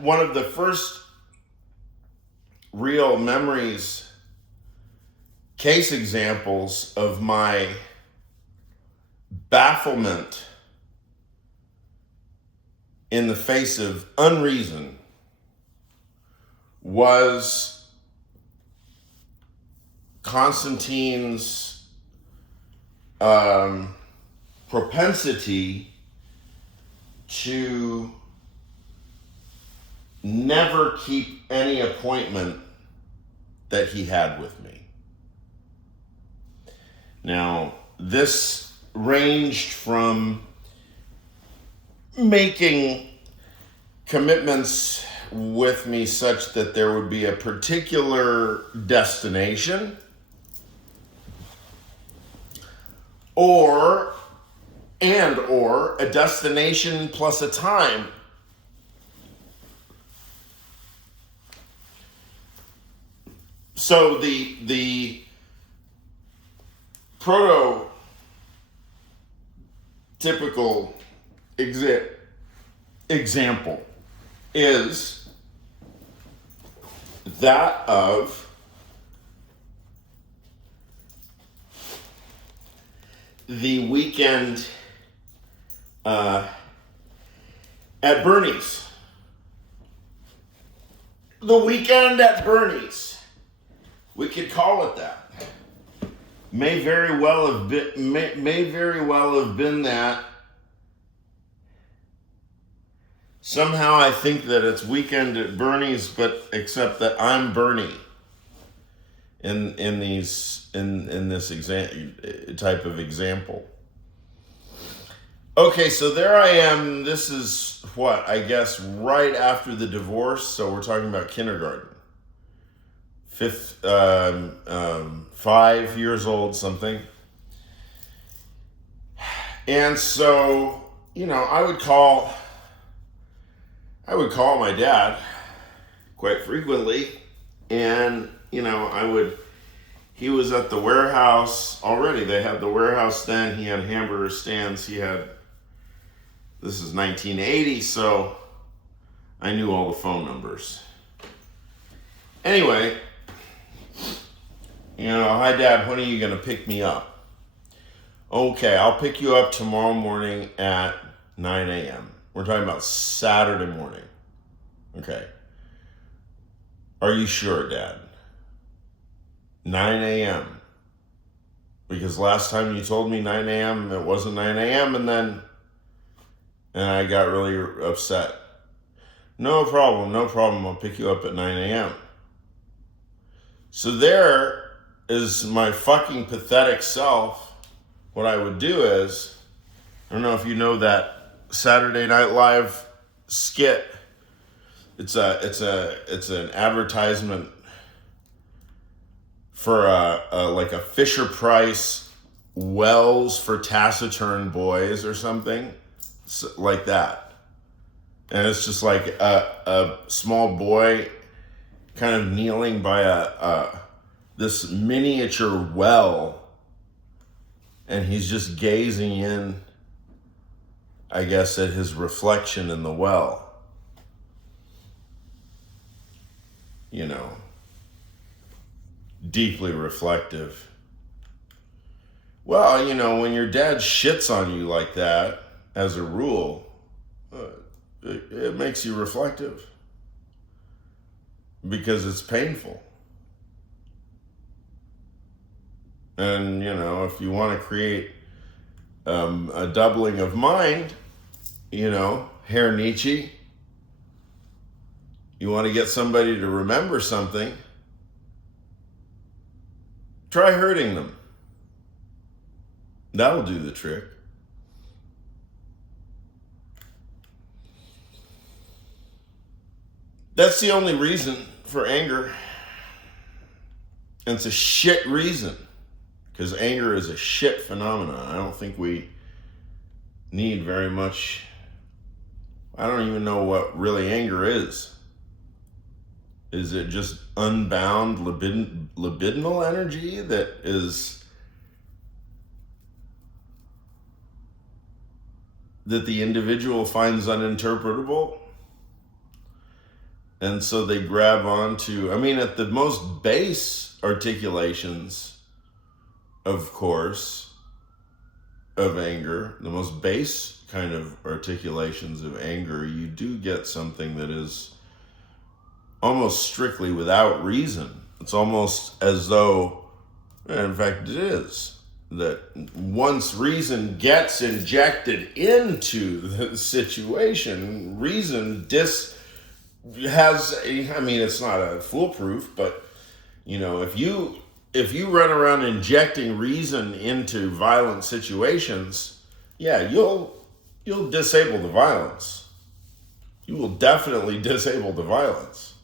one of the first real memories, case examples of my bafflement in the face of unreason was Konstantine's propensity to never keep any appointment that he had with me. Now, this ranged from making commitments with me such that there would be a particular destination, or a destination plus a time. So the prototypical example is that of the weekend at Bernie's. The weekend at Bernie's. We could call it that. May very well have been that. Somehow I think that it's weekend at Bernie's, but except that I'm Bernie in this type of example. Okay, so there I am. This is what, I guess, right after the divorce. So we're talking about kindergarten. 5 years old, something. And so, I would call my dad quite frequently, and, he was at the warehouse already. They had the warehouse then. He had hamburger stands. This is 1980, so I knew all the phone numbers. Anyway, hi Dad, when are you going to pick me up? Okay, I'll pick you up tomorrow morning at 9 a.m. We're talking about Saturday morning. Okay. Are you sure, Dad? 9 a.m. Because last time you told me 9 a.m., it wasn't 9 a.m., and I got really upset. No problem, I'll pick you up at 9 a.m. So there is my fucking pathetic self. What I would do is, I don't know if you know that Saturday Night Live skit. It's an advertisement for a Fisher Price Wells for taciturn boys or something like that. And it's just like a small boy kind of kneeling by this miniature well, and he's just gazing in, I guess, at his reflection in the well. Deeply reflective. Well, when your dad shits on you like that, as a rule, it makes you reflective. Because it's painful. And, if you want to create a doubling of mind, Herr Nietzsche, you want to get somebody to remember something, try hurting them. That'll do the trick. That's the only reason for anger. And it's a shit reason. Because anger is a shit phenomenon. I don't think we need very much. I don't even know what really anger is. Is it just unbound libidinal energy that is that the individual finds uninterpretable? And so they grab onto, I mean, at the most base articulations, of course, of anger, the most base kind of articulations of anger, you do get something that is almost strictly without reason. It's almost as though, in fact, it is, that once reason gets injected into the situation, reason has I mean, it's not a foolproof, but if you run around injecting reason into violent situations, yeah, you'll disable the violence. You will definitely disable the violence.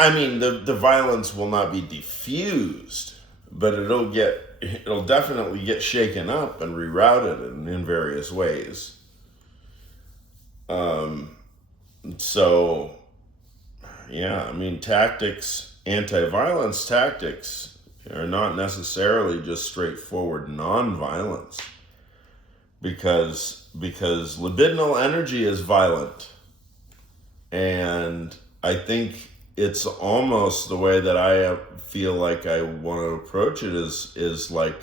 I mean, the violence will not be diffused, but it'll definitely get shaken up and rerouted in various ways. So, yeah, I mean, anti-violence tactics are not necessarily just straightforward non-violence, because libidinal energy is violent, and I think it's almost the way that I feel like I want to approach it is like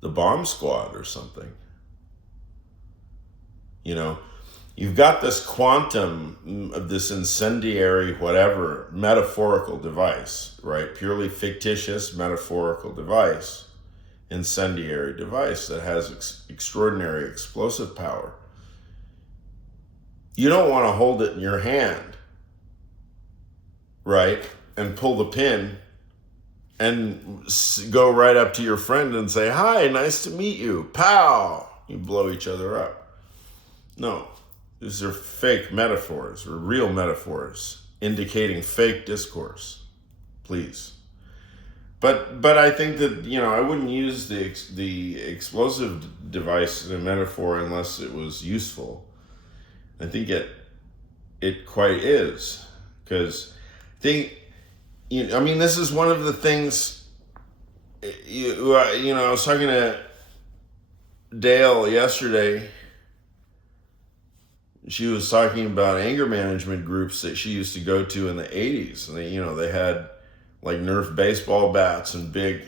the bomb squad or something. You've got this quantum of this incendiary, whatever, metaphorical device, right? Purely fictitious metaphorical device, incendiary device that has extraordinary explosive power. You don't want to hold it in your hand, right? And pull the pin and go right up to your friend and say, "Hi, nice to meet you." Pow! You blow each other up. No. These are fake metaphors, or real metaphors, indicating fake discourse. Please. But I think that, I wouldn't use the explosive device as a metaphor unless it was useful. I think it quite is. Because I mean, this is one of the things, I was talking to Dale yesterday. She was talking about anger management groups that she used to go to in the 80s. And they had like Nerf baseball bats and big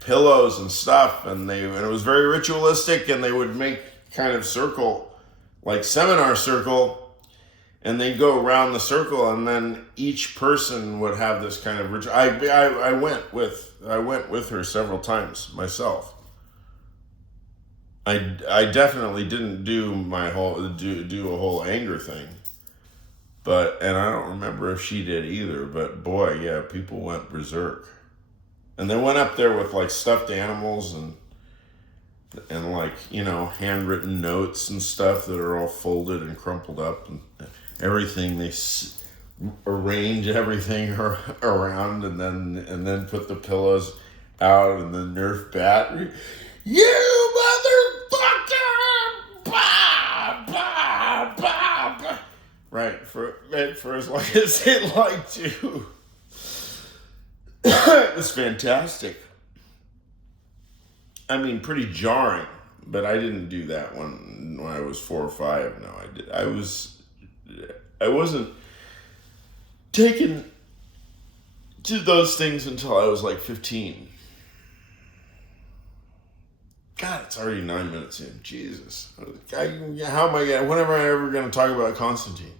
pillows and stuff. And it was very ritualistic, and they would make kind of circle, like seminar circle, and they'd go around the circle, and then each person would have this kind of ritual. I went with her several times myself. I definitely didn't do do a whole anger thing, and I don't remember if she did either. But boy, yeah, people went berserk, and they went up there with like stuffed animals and like handwritten notes and stuff that are all folded and crumpled up and everything. They arrange everything around and then put the pillows out and the Nerf bat. You motherfucker! Bah, bah, bah, bah. Right, for as long as they like to. It was fantastic. I mean, pretty jarring, but I didn't do that when I was 4 or 5. No, I did. I wasn't taken to those things until I was like 15. God, it's already 9 minutes in. Jesus. When am I ever going to talk about Konstantine?